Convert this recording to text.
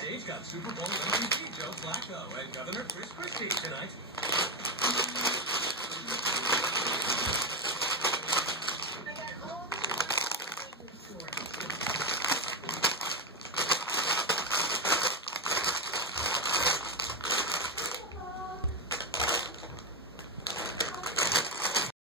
Dave's got Super Bowl MVP Joe Flacco and Governor Chris Christie tonight.